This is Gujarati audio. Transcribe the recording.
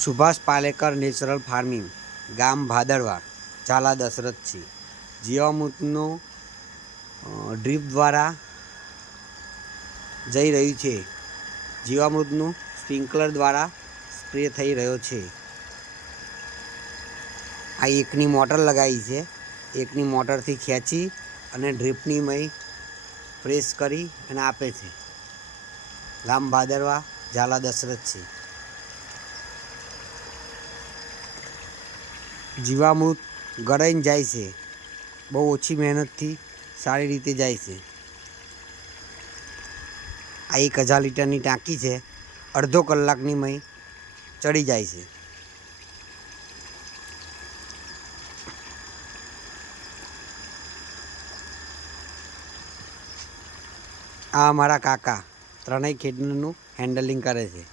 સુભાષ પાલેકર નેચરલ ફાર્મિંગ, ગામ ભાદરવા, ઝાલા દશરથજી. જીવામૃતનું ડ્રીપ દ્વારા જઈ રહ્યું છે. જીવામૃતનું સ્પ્રિંકલર દ્વારા સ્પ્રે થઈ રહ્યો છે. આ એકની મોટર લગાવી છે. એકની મોટરથી ખેંચી અને ડ્રીપની મય પ્રેસ કરી અને આપે છે. ગામ ભાદરવા, ઝાલા દશરથજી. જીવામૃત ગળાઈને જાય છે. બહુ ઓછી મહેનતથી સારી રીતે જાય છે. આ 1000 લીટરની ટાંકી છે. અડધો કલાકની મય ચડી જાય છે. આ અમારા કાકા ત્રણેય ખેડૂતનું હેન્ડલિંગ કરે છે.